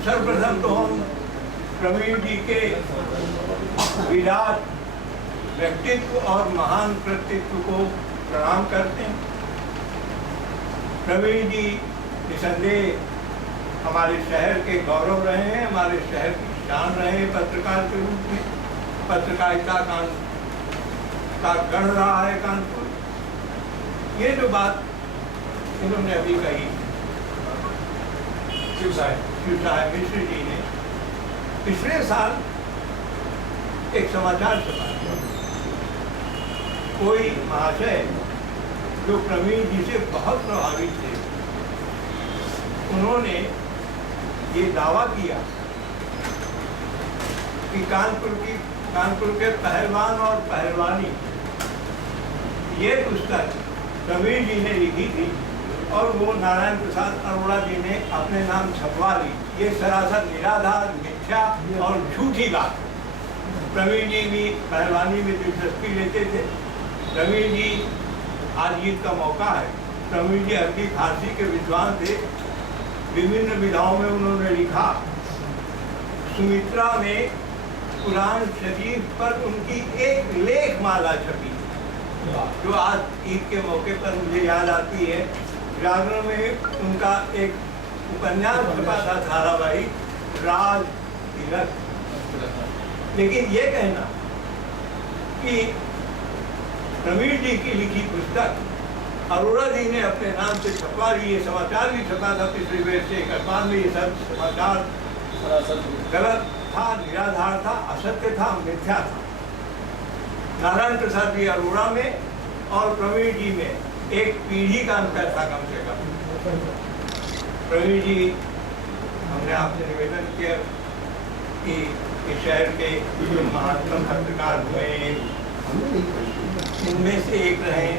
सर्वप्रथम तो हम प्रवीण जी के विराट व्यक्तित्व और महान कृतित्व को प्रणाम करते हैं। प्रवीण जी निसंदेह हमारे शहर के गौरव रहे हैं, हमारे शहर की शान रहे हैं पत्रकार के रूप में। पत्रकारिता का गढ़ रहा है कानपुर। ये जो बात इन्होंने अभी कही शिव साहेब मिश्र जी ने, पिछले साल एक समाचार छपा, कोई महाशय जो प्रवीण जी से बहुत प्रभावित थे, उन्होंने ये दावा किया कि कानपुर के पहलवान और पहलवानी, ये पुस्तक प्रवीण जी ने लिखी थी और वो नारायण प्रसाद अरोड़ा जी ने अपने नाम छपवा ली। ये सरासर निराधार, मिथ्या और झूठी बात। प्रवीण जी भी पहलवानी में दिलचस्पी लेते थे। प्रवीण जी, आज ईद का मौका है, प्रवीण जी अरबी फारसी के विद्वान थे। विभिन्न विधाओं में उन्होंने लिखा। सुमित्रा में कुरान शरीफ पर उनकी एक लेख माला छपी, जो आज ईद के मौके पर मुझे याद आती है। जागरण में उनका एक उपन्यास छपा था, धारावाहिक राज तिलक। लेकिन ये कहना कि प्रवीण जी की लिखी पुस्तक अरोड़ा जी ने अपने नाम से छपवा ली, ये समाचार भी छपा था पिछले वेश से एक अखबार में, ये सब समाचार गलत था, निराधार था, असत्य था, मिथ्या था। नारायण प्रसाद जी अरोड़ा में और प्रवीण जी में एक पीढ़ी का अंतर था कम से कम। प्रवीण जी, हमने आपसे निवेदन किया कि इस शहर के जो महानतम पत्रकार हुए, इनमें से एक रहे।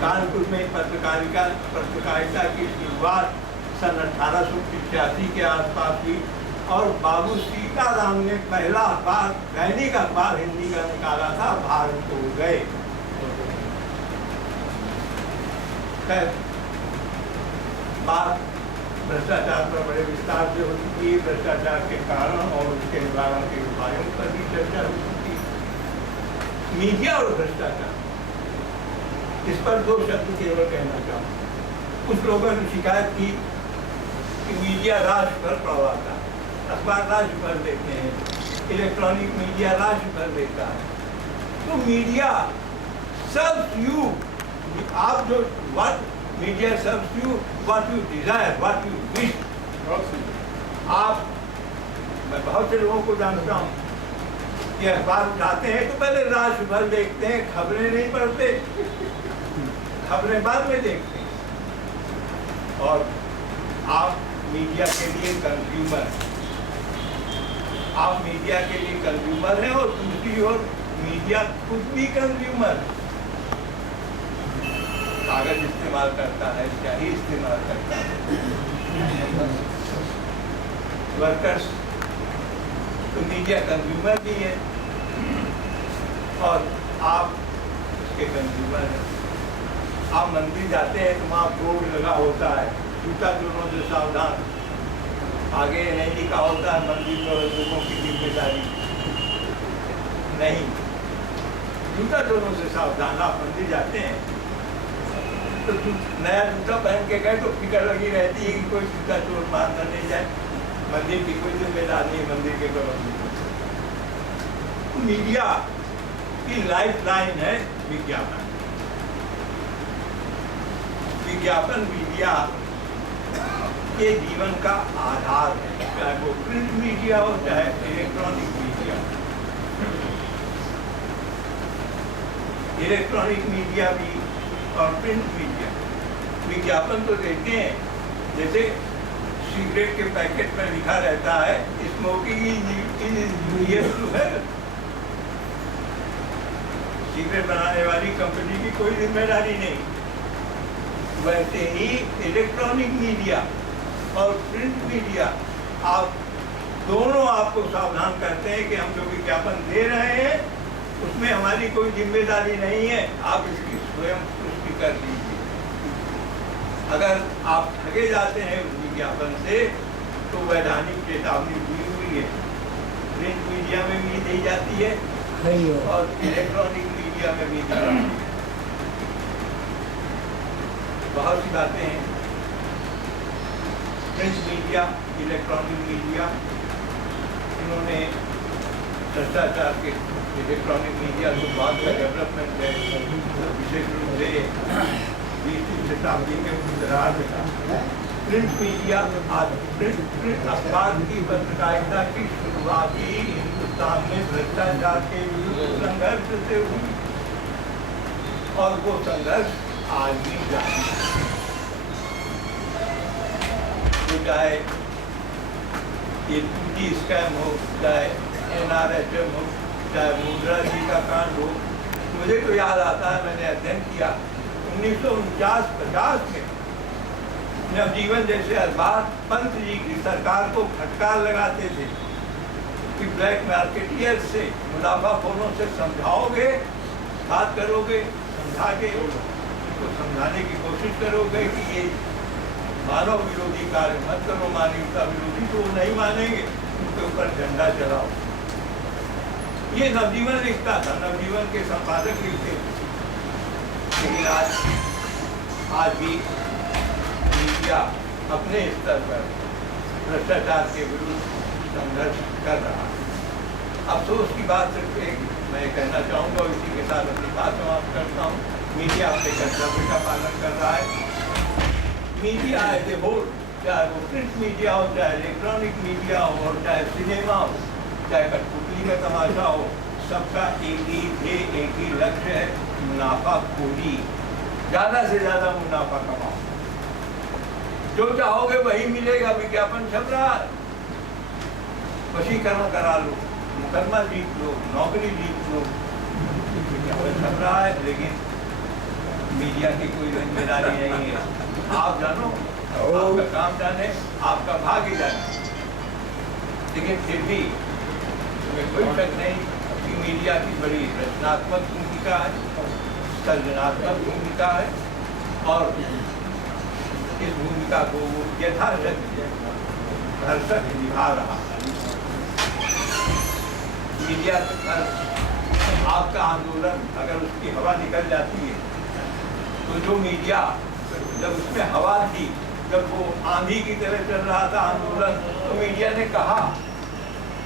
कानपुर में पत्रकारिता की शुरुआत सन 1885 के आसपास हुई और बाबू सीताराम ने पहला अखबार, दैनिक अखबार हिंदी का निकाला था, भारत हो गए। बात भ्रष्टाचार पर बड़े विस्तार से हो चुकी है। भ्रष्टाचार के कारण और उसके निवारण के उपायों पर भी चर्चा हो चुकी है। मीडिया और भ्रष्टाचार, इस पर दो शब्द केवल कहना चाहूँ। कुछ लोगों ने शिकायत की कि मीडिया राष्ट्र भर प्रभावता है, अखबार राष्ट्र भर देते हैं, इलेक्ट्रॉनिक मीडिया राष्ट्र भर देता है। तो मीडिया सर्व्स यू, आप जो what media serves you what you desire, what you wish. आप, मैं बहुत से लोगों को जानता हूँ कि अखबार उठाते हैं तो पहले राष्ट्र भर देखते हैं, खबरें नहीं पढ़ते, खबरें बाद में देखते हैं। और आप मीडिया के लिए कंज्यूमर हैं, आप मीडिया के लिए कंज्यूमर हैं और दूसरी ओर मीडिया खुद भी कंज्यूमर है। कागज इस्तेमाल करता है, स्याही इस्तेमाल करता है, वर्कर्स, तो मीडिया कंज्यूमर भी है और आप उसके कंज्यूमर हैं। आप मंदिर जाते हैं तो वहाँ बोर्ड लगा होता है, जूता चोरों से सावधान, आगे नहीं लिखा होता है मंदिर प्रबंधकों की जिम्मेदारी नहीं, जूता चोरों से सावधान। आप मंदिर जाते हैं तो नया जूता पहन के गए तो फिक्र लगी रहती है कि कोई जूता चोर मार न ले जाए, मंदिर की कोई जिम्मेदारी नहीं, मंदिर के प्रबंधकों। मीडिया की लाइफ लाइन है विज्ञापन। विज्ञापन मीडिया के जीवन का आधार है, चाहे वो प्रिंट मीडिया हो चाहे इलेक्ट्रॉनिक मीडिया। इलेक्ट्रॉनिक मीडिया भी और प्रिंट मीडिया विज्ञापन तो देते हैं, जैसे सिगरेट के पैकेट में लिखा रहता है smoking is injurious to health. Cigarette बनाने वाली कंपनी की कोई जिम्मेदारी नहीं। वैसे ही इलेक्ट्रॉनिक मीडिया और प्रिंट मीडिया, आप दोनों आपको सावधान करते हैं कि हम जो विज्ञापन दे रहे हैं उसमें हमारी कोई जिम्मेदारी नहीं है, आप इसकी स्वयं पुष्टि कर दीजिए। अगर आप ठगे जाते हैं उस विज्ञापन से तो वैधानिक चेतावनी दी हुई है। प्रिंट मीडिया में भी दी जाती है और इलेक्ट्रॉनिक मीडिया में भी दी जाती है। बहुत सी बातें हैं। प्रिंट मीडिया, इलेक्ट्रॉनिक मीडिया, इन्होंने भ्रष्टाचार के इलेक्ट्रॉनिक मीडिया को बाद का डेवलपमेंट है, विशेष रूप से 20वीं शताब्दी के उत्तरार्ध में प्रिंट मीडिया प्रिंट अखबार की पत्रकारिता की शुरुआती हिंदुस्तान में भ्रष्टाचार के विरुद्ध संघर्ष से हुई और वो संघर्ष आज भी जारी है। तो चाहे ये 2G स्कैम हो, चाहे NRHM हो, चाहे मुद्रा जी का कांड हो, मुझे तो याद आता है, मैंने अध्ययन किया 1949-50 में नवजीवन जैसे अखबार पंत जी की सरकार को फटकार लगाते थे कि ब्लैक मार्केटियर्स से, मुनाफाखोरों से समझाओगे, बात करोगे, समझा के उनको समझाने की कोशिश करोगे कि ये मानव विरोधी कार्य मत करो, मानवता विरोधी, तो वो नहीं मानेंगे, उनके ऊपर झंडा चलाओ। ये नवजीवन लिखता था, नवजीवन के संपादक लिखते थे। लेकिन आज भी मीडिया अपने स्तर पर भ्रष्टाचार के विरुद्ध संघर्ष कर रहा है। अफसोस की बात सिर्फ एक मैं कहना चाहूँगा, इसी के साथ अपनी बात समाप्त करता हूँ। मीडिया अपने कर्तव्य का पालन कर रहा है। मीडिया एज ए होल, चाहे वो प्रिंट मीडिया हो, चाहे इलेक्ट्रॉनिक मीडिया हो, और चाहे सिनेमा हो, चाहे कठपुतली का तमाशा हो, सबका एक ही ध्येय, एक ही लक्ष्य है, मुनाफाखोरी। ज़्यादा से ज़्यादा मुनाफा कमाओ, जो चाहोगे वही मिलेगा। विज्ञापन छप रहा है, वशीकरण करा लो, मुकदमा जीत लो, नौकरी जीत लो, विज्ञापन छप रहा है, लेकिन मीडिया की कोई जिम्मेदारी नहीं है। आप जानो, आपका काम जाने, आपका भाग्य जाने। लेकिन फिर भी इसमें कोई शक नहीं कि मीडिया की बड़ी रचनात्मक भूमिका है, सृजनात्मक भूमिका है, और इस भूमिका को वो यथाशक्ति भरसक निभा रहा है। मीडिया पर आपका आंदोलन अगर उसकी हवा निकल जाती है, तो जो मीडिया जब उसमें हवा थी, जब वो आंधी की तरह चल रहा था आंदोलन, तो मीडिया ने कहा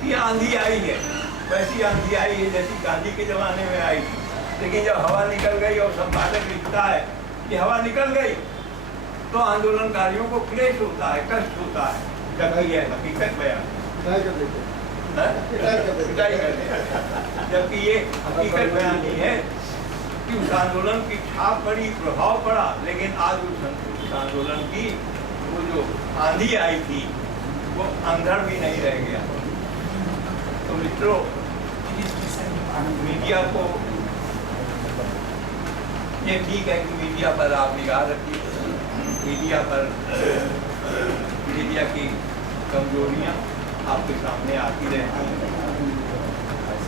कि आंधी आई है, वैसी आंधी आई है जैसी गांधी के जमाने में आई थी। लेकिन जब हवा निकल गई और संपादक लिखता है कि हवा निकल गई, तो आंदोलनकारियों को क्लेश होता है, कष्ट होता है, जबकि यह हकीकत बयान, जबकि ये हकीकत बयान ही है कि उस आंदोलन की छाप पड़ी, प्रभाव पड़ा। लेकिन आज उस आंदोलन की वो जो आंधी आई थी, वो अंधड़ भी नहीं रह गया। तो मित्रों, मीडिया को ये ठीक है कि मीडिया पर आप निगाह रखिए, मीडिया की कमजोरियां आपके सामने आती रहती हैं,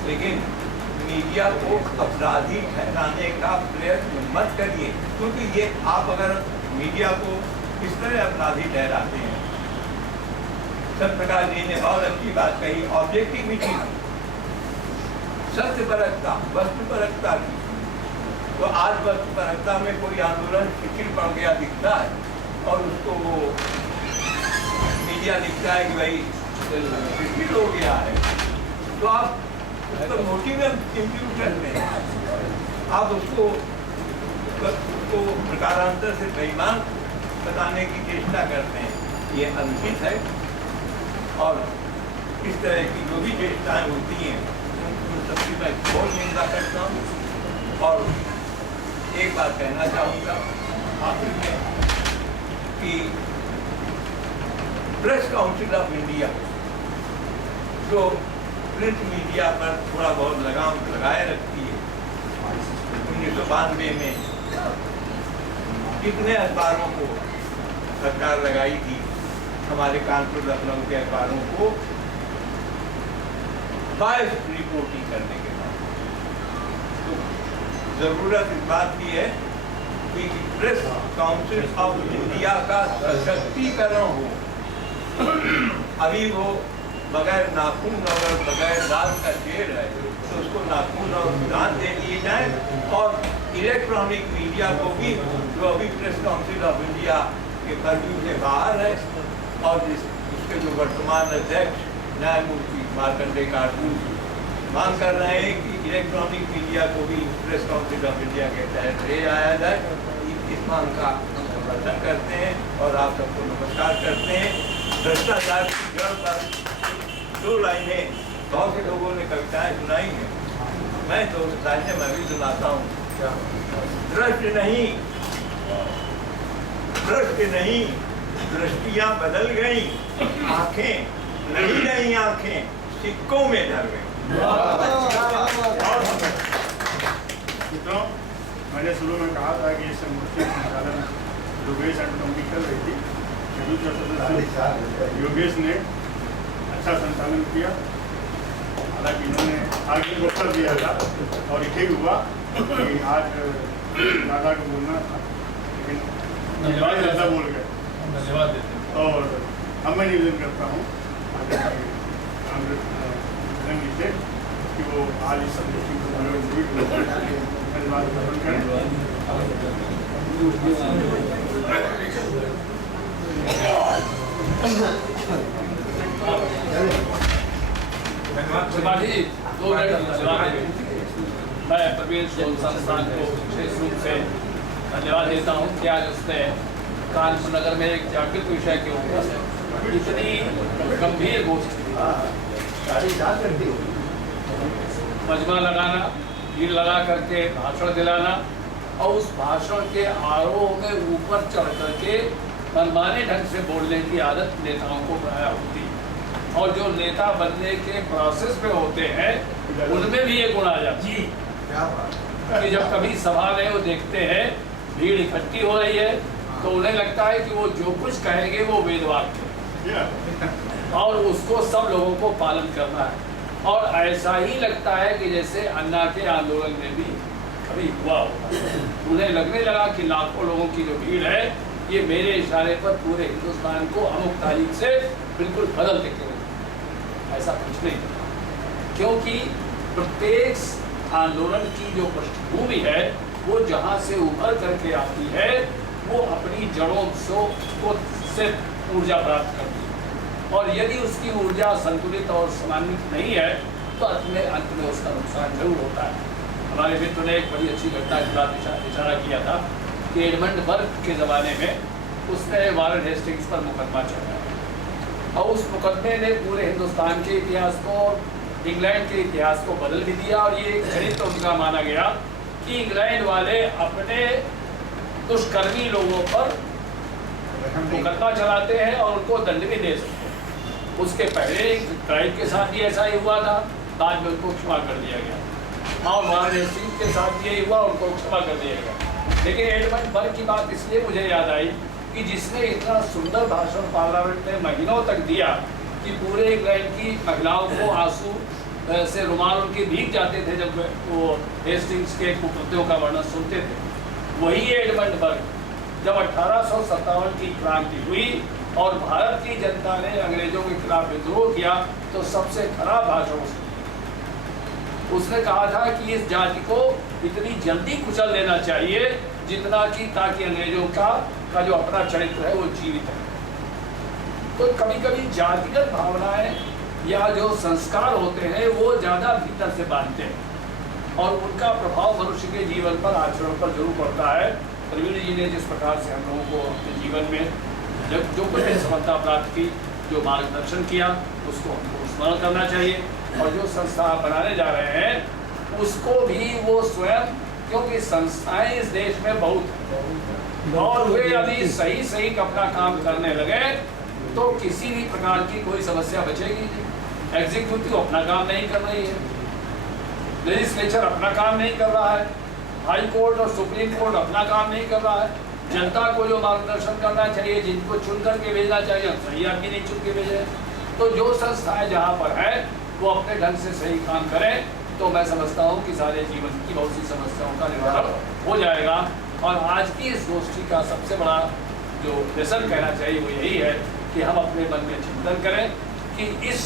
लेकिन मीडिया को अपराधी ठहराने का प्रयत्न मत करिए, क्योंकि ये आप अगर मीडिया को इस तरह अपराधी ठहराते हैं। सत्यप्रकाश जी ने बहुत अच्छी बात कही, ऑब्जेक्टिविटी, सत्यपरकता, वस्तुपरकता की। तो आज वस्तुपरकता में कोई आंदोलन शिथिल पड़ गया दिखता है और उसको वो मीडिया लिखता है कि भाई शिथिल हो गया है, तो आप उसको मोटिव इम्प्यूट करते हैं, आप उसको प्रकारांतर से बेईमान बताने की चेष्टा करते हैं। ये अनुचित है, और इस तरह की जो भी चेष्टाएं होती हैं उन सबकी मैं बहुत निंदा करता हूँ। और एक बात कहना चाहूँगा आखिर में कि प्रेस काउंसिल ऑफ इंडिया जो प्रिंट मीडिया पर थोड़ा बहुत लगाम लगाए रखती है, 1992 में कितने अखबारों को सरकार लगाई थी, हमारे कानपुर लखनऊ के अखबारों को बायस रिपोर्टिंग करने के बाद। तो जरूरत इस बात की है कि प्रेस काउंसिल ऑफ इंडिया का सशक्तिकरण हो। अभी वो बगैर नाखून और बगैर दांत का शेर है, तो उसको नाखून और दांत दे दिए जाए। और इलेक्ट्रॉनिक मीडिया को भी, जो अभी प्रेस काउंसिल ऑफ इंडिया के पर्व्यू से बाहर है, और उसके जो वर्तमान अध्यक्ष न्यायमूर्ति मार्कंडेय कारकून मांग कर रहे हैं कि इलेक्ट्रॉनिक मीडिया को भी प्रेस काउंसिल ऑफ इंडिया के तहत ले आया जाए। इस मांग का हम समर्थन करते हैं और आप सबको नमस्कार करते हैं। भ्रष्टाचार की जड़ पर 2 लाइनें बहुत से लोगों ने कविताएं सुनाई हैं, मैं 2 लाइनें मैं भी सुनाता हूँ। भ्रष्ट नहीं, भ्रष्ट नहीं, दृष्टियाँ बदल गई, आंखें नहीं रही, आंखें सिक्कों में ढल गई। मित्रों, मैंने शुरू में कहा था कि इस मूर्ति संचालन योगेश एंड कंपनी कर रही थी। सदस्य योगेश ने अच्छा संचालन किया, हालांकि इन्होंने आगे अवसर दिया था और यही हुआ कि आज दादा को बोलना था, लेकिन ज़्यादा बोल गए। धन्यवाद देते हैं। और अब मैं निवेदन करता हूँ कांग्रेस से कि वो आज इस संदेश को धन्यवाद अर्पण करें। जी 2 मिनट मैं प्रवीण शोध संस्थान को विशेष रूप से धन्यवाद देता हूँ कि आज उसने कानपुर नगर में एक जागृत विषय के ऊपर इतनी गंभीर गोष्ठी मजमा लगाना, भीड़ लगा करके भाषण दिलाना और उस भाषण के आरोह में ऊपर चढ़ करके मनमाने ढंग से बोलने की आदत नेताओं को प्राय होती है। और जो नेता बनने के प्रोसेस में होते हैं उनमें भी ये गुण आ जाता है कि जब कभी सभा में वो देखते हैं भीड़ इकट्ठी हो रही है तो उन्हें लगता है कि वो जो कुछ कहेंगे वो वेदवाक्य और उसको सब लोगों को पालन करना है। और ऐसा ही लगता है कि जैसे अन्ना के आंदोलन में भी कभी हुआ होगा। उन्हें लगने लगा कि लाखों लोगों की जो भीड़ है ये मेरे इशारे पर पूरे हिंदुस्तान को अमुक तारीख से बिल्कुल बदल देंगे। ऐसा कुछ नहीं, क्योंकि प्रत्येक आंदोलन की जो पृष्ठभूमि है वो जहाँ से उभर करके आती है वो अपनी जड़ों से ऊर्जा प्राप्त करती है। और यदि उसकी ऊर्जा संतुलित और समन्वित नहीं है तो अंत में उसका नुकसान जरूर होता है। हमारे मित्र ने एक बड़ी अच्छी घटना के बाद इशारा किया था कि एडमंड बर्ग के ज़माने में उसने वारेन हेस्टिंग्स पर मुकदमा चलाया और उस मुकदमे ने पूरे हिंदुस्तान के इतिहास को, इंग्लैंड के इतिहास को बदल भी दिया। और ये एक चरित्र उनका माना गया कि इंग्लैंड वाले अपने दुष्कर्मी लोगों पर मुकदमा चलाते हैं और उनको दंड भी दे सकते हैं। उसके पहले ट्राइब के साथ भी ऐसा ही हुआ था, बाद में उनको क्षमा कर दिया गया। और वारेन हेस्टिंग्स के साथ ये हुआ, उनको क्षमा कर दिया गया। लेकिन एडमंड बर्ग की बात इसलिए मुझे याद आई कि जिसने इतना सुंदर भाषण पार्लियामेंट में महीनों तक दिया कि पूरे इंग्लैंड की महिलाओं को आंसू से रुमाल उनके भीग जाते थे जब वो हेस्टिंग्स के कुकृत्यों का वर्णन सुनते थे। वही एडमंड बर्ग जब 1857 की क्रांति हुई और भारत की जनता ने अंग्रेजों के खिलाफ विद्रोह किया तो सबसे खराब भाषण उसने कहा था कि इस जाति को इतनी जल्दी कुचल देना चाहिए जितना कि ताकि अंग्रेजों का जो अपना चरित्र है वो जीवित है। तो कभी कभी जातिगत भावनाएं या जो संस्कार होते हैं वो ज़्यादा भीतर से बांधते हैं और उनका प्रभाव मनुष्य के जीवन पर, आचरण पर जरूर पड़ता है। प्रवीण जी ने जिस प्रकार से हम लोगों को अपने जीवन में जो कुछ सफलता प्राप्त की, जो मार्गदर्शन किया, उसको हमको स्मरण करना चाहिए। और जो संस्था बनाने जा रहे हैं उसको भी वो स्वयं, क्योंकि संस्थाएं इस देश में बहुत और वे अभी सही अपना काम करने लगे तो किसी भी प्रकार की कोई समस्या बचेगी। एग्जीक्यूटिव अपना काम नहीं कर रही है, लेजिस्लेचर अपना काम नहीं कर रहा है, हाई कोर्ट और सुप्रीम कोर्ट अपना काम नहीं कर रहा है। जनता को जो मार्गदर्शन करना चाहिए, जिनको चुन करके भेजना चाहिए, सही आदमी नहीं चुन के भेजे। तो जो संस्थाएं जहाँ पर है वो अपने ढंग से सही काम करें तो मैं समझता हूँ कि सारे जीवन की बहुत सी समस्याओं का निवारण हो जाएगा। और आज की इस गोष्ठी का सबसे बड़ा जो लेसन कहना चाहिए वो यही है कि हम अपने मन में चिंतन करें कि इस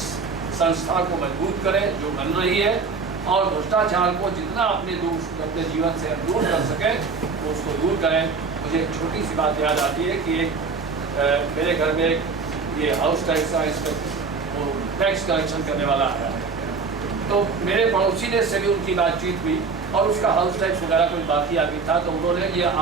संस्था को मजबूत करें जो बन रही है, और भ्रष्टाचार को जितना अपने जीवन से दूर कर सकें तो उसको दूर करें। मुझे एक छोटी सी बात याद आती है कि मेरे घर में ये हाउस टैक्स का वो टैक्स कलेक्शन करने वाला आया है, तो मेरे पड़ोसी ने से भी उनकी बातचीत हुई और उसका हाउस टैक्स वगैरह कुछ बाकी आती था, तो उन्होंने ये